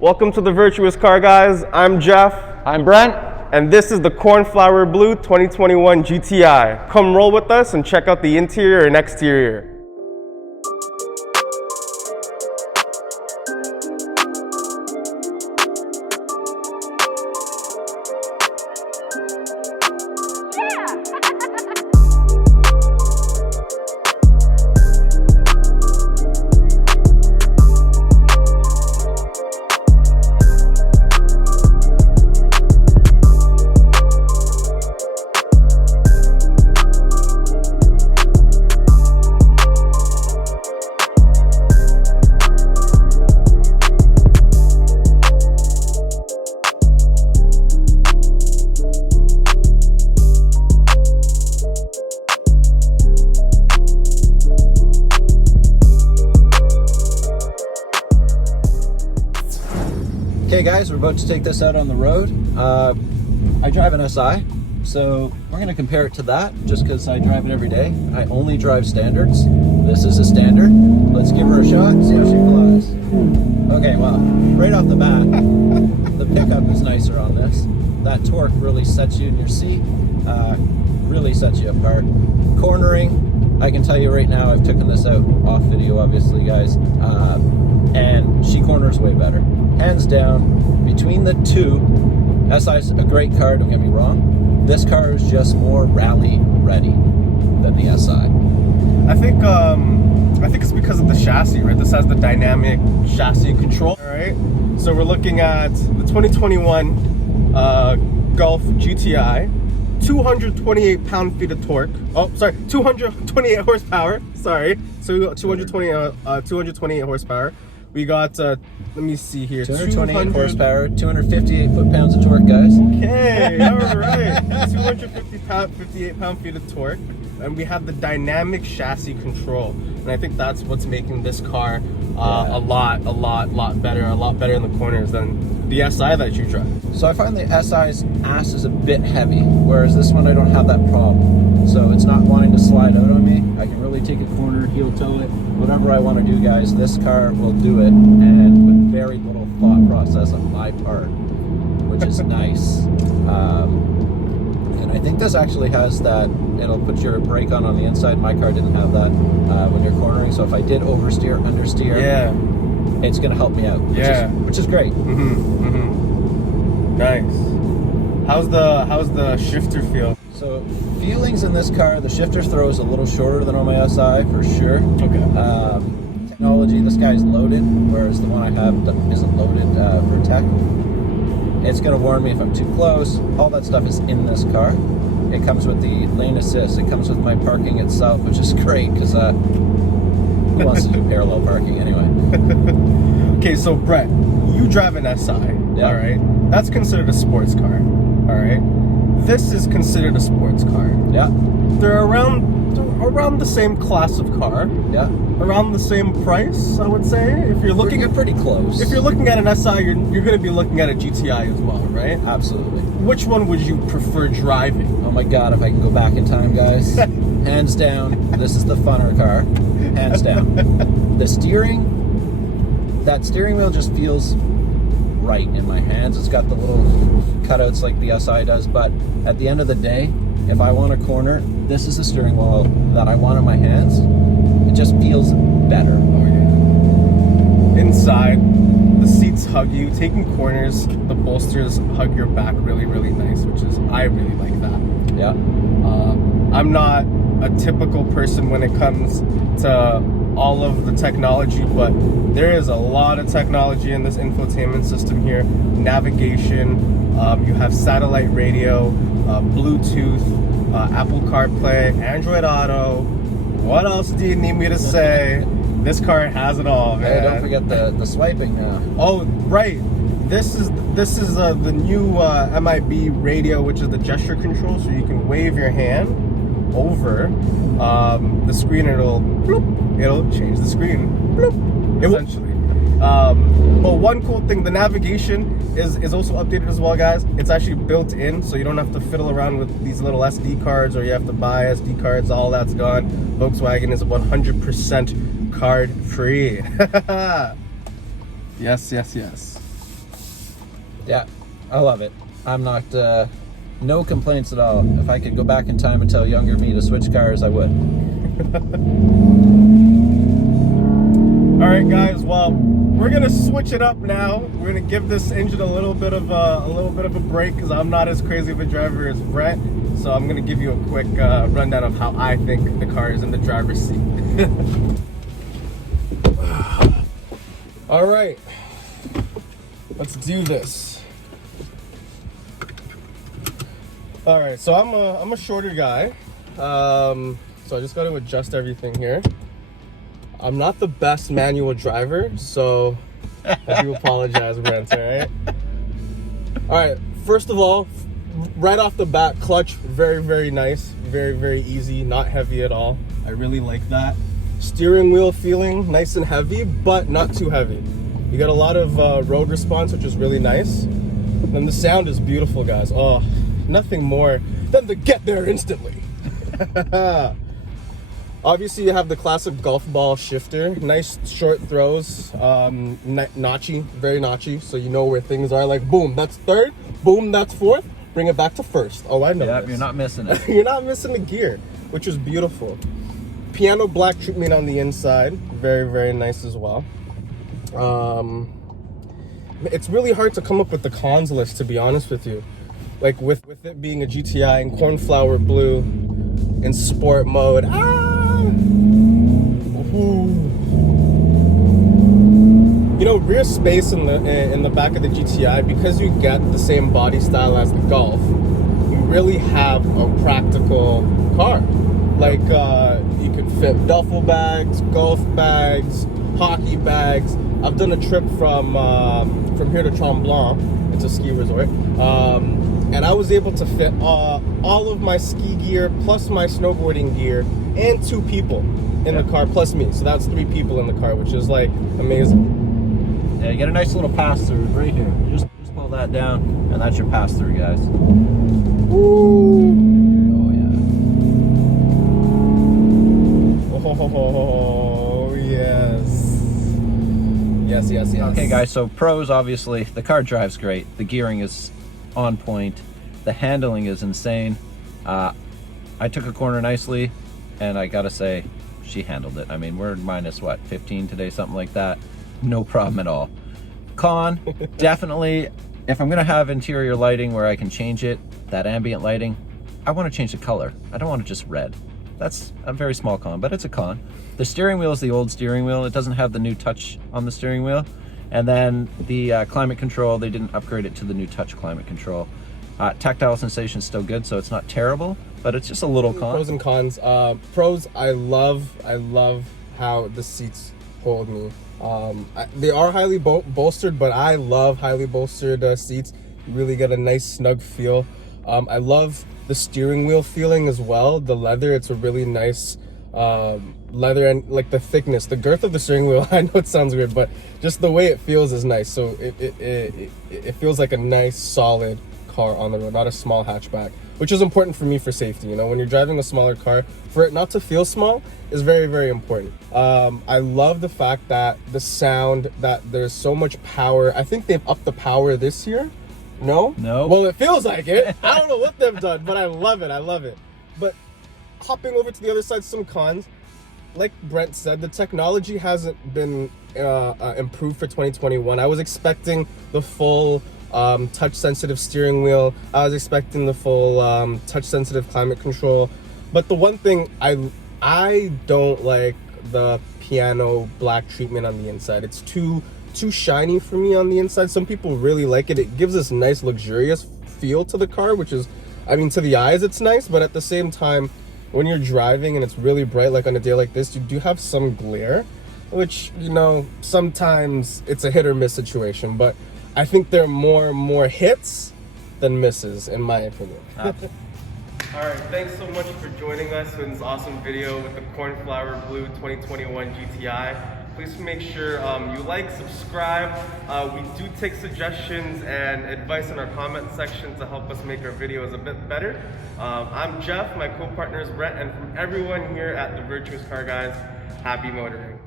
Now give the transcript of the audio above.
Welcome to the Virtuous Car Guys. I'm Jeff. I'm Brent. And this is the Cornflower Blue 2021 GTI. Come roll with us and check out the interior and exterior. Okay guys, we're about to take this out on the road. I drive an SI, so we're going to compare it to that just because I drive it every day. I only drive standards. This is a standard. Let's give her a shot and see how she flies. Okay, well, right off the bat, the pickup is nicer on this. That torque really sets you in your seat, really sets you apart. Cornering, I can tell you right now, I've taken this out off video obviously guys, and she corners way better. Hands down, between the two, SI's a great car, don't get me wrong. This car is just more rally ready than the SI. I think it's because of the chassis, right? This has the dynamic chassis control, right? So we're looking at the 2021 Golf GTI, 228 pound-feet of torque. Oh, sorry, 228 horsepower. Sorry, so we got 228 horsepower. We got, let me see here, 228 horsepower, 258 foot-pounds of torque, guys. Okay, all right. 258 pound-feet of torque. And we have the dynamic chassis control. And I think that's what's making this car a lot better in the corners than the SI that you drive. So I find the SI's ass is a bit heavy, whereas this one I don't have that problem. So it's not wanting to slide out on me. I can really take a corner, heel toe it, whatever I want to do, guys. This car will do it, and with very little thought process on my part, which is nice. And I think this actually has that, it'll put your brake on the inside. My car didn't have that when you're cornering, so if I did oversteer, understeer, it's going to help me out, which is great. Nice. How's the shifter feel? So feelings in this car, the shifter throw is a little shorter than on my SI for sure. Okay. Technology, this guy's loaded, whereas the one I have isn't loaded for tech. It's going to warn me if I'm too close. All that stuff is in this car. It comes with the lane assist. It comes with my parking itself, which is great because who wants to do parallel parking anyway? Okay, so Brett, you drive an SI, all right? That's considered a sports car, all right? This is considered a sports car. Yeah. They're around the same class of car. Yeah. Around the same price, I would say. If you're looking You're pretty close. If you're looking at an SI, you're going to be looking at a GTI as well, right? Absolutely. Which one would you prefer driving? Oh my God, if I can go back in time, guys. Hands down, this is the funner car. Hands down. The steering, that steering wheel just feels right in my hands. It's got the little cutouts like the SI does, but at the end of the day, if I want a corner, this is the steering wheel that I want in my hands. It just feels better. Oh yeah. Inside, the seats hug you. Taking corners, the bolsters hug your back really, really nice, I really like that. Yeah. I'm not a typical person when it comes to all of the technology, but there is a lot of technology in this infotainment system here. Navigation, you have satellite radio, Bluetooth, Apple CarPlay, Android Auto. What else do you need me to say? This car has it all, man. Hey, don't forget the swiping now. Oh, right. This is the new MIB radio, which is the gesture control, so you can wave your hand over the screen and it'll change the screen, essentially. But one cool thing, the navigation is also updated as well, guys. It's actually built in, so you don't have to fiddle around with these little SD cards, or you have to buy SD cards. All that's gone. Volkswagen is 100% card free. Yes, yes, yes. Yeah, I love it. I'm not, no complaints at all. If I could go back in time and tell younger me to switch cars, I would. All right, guys. Well, we're gonna switch it up now. We're gonna give this engine a little bit of a break because I'm not as crazy of a driver as Brett. So I'm gonna give you a quick rundown of how I think the car is in the driver's seat. All right, let's do this. All right, so I'm a shorter guy, so I just got to adjust everything here. I'm not the best manual driver, so I do apologize, Brent. All right. First of all, right off the bat, clutch very nice, very easy, not heavy at all. I really like that. Steering wheel feeling nice and heavy, but not too heavy. You got a lot of road response, which is really nice. And the sound is beautiful, guys. Oh, nothing more than to get there instantly. Obviously, you have the classic golf ball shifter. Nice short throws, notchy, very notchy, so you know where things are. Like, boom, that's third. Boom, that's fourth. Bring it back to first. Oh, I know Yep, this. you're not missing it. You're not missing the gear, which is beautiful. Piano black treatment on the inside. Very nice as well. It's really hard to come up with the cons list, to be honest with you. Like, with it being a GTI in Cornflower Blue in sport mode. You know, rear space in the back of the GTI, because you get the same body style as the Golf, you really have a practical car. Like, you can fit duffel bags, golf bags, hockey bags. I've done a trip from here to Tremblant. It's a ski resort. And I was able to fit all of my ski gear plus my snowboarding gear and 2 people in the car plus me. So that's 3 people in the car, which is like amazing. Yeah, you get a nice little pass through right here. Just pull that down, and that's your pass through, guys. Woo! Oh yeah. Oh yes. Yes. Okay, guys. So pros, obviously, the car drives great. The gearing is on point. The handling is insane. I took a corner nicely, and I gotta say, she handled it. I mean, we're minus what, 15 today, something like that. No problem at all. Con, definitely, if I'm gonna have interior lighting where I can change it, that ambient lighting, I want to change the color. I don't want it just red. That's a very small con, but it's a con. The steering wheel is the old steering wheel. It doesn't have the new touch on the steering wheel. And then the climate control, they didn't upgrade it to the new touch climate control. Tactile sensation is still good, so it's not terrible, but it's just a little con. Pros and cons. Pros, I love how the seats hold me. They are highly bolstered, but I love highly bolstered seats. You really get a nice snug feel. I love the steering wheel feeling as well. The leather, it's a really nice leather, and like the thickness, the girth of the steering wheel. I know it sounds weird, but just the way it feels is nice. So it feels like a nice solid car on the road, not a small hatchback, which is important for me for safety. You know, when you're driving a smaller car, for it not to feel small is very important. I love the fact that the sound, that there's so much power. I think they've upped the power this year. No? Well, it feels like it. I don't know what they've done, but I love it. But hopping over to the other side, some cons. Like Brent said, the technology hasn't been improved for 2021. I was expecting the full touch sensitive steering wheel. I was expecting the full touch sensitive climate control. But the one thing I don't like, the piano black treatment on the inside. It's too shiny for me on the inside. Some people really like it. It gives this nice luxurious feel to the car, which is, I mean, to the eyes it's nice, but at the same time, when you're driving and it's really bright, like on a day like this, you do have some glare, which, you know, sometimes it's a hit or miss situation. But I think there are more hits than misses, in my opinion. All right, thanks so much for joining us in this awesome video with the Cornflower Blue 2021 GTI. Please make sure you like, subscribe. We do take suggestions and advice in our comment section to help us make our videos a bit better. I'm Jeff, my co-partner is Brett, and from everyone here at the Virtuous Car Guys, happy motoring.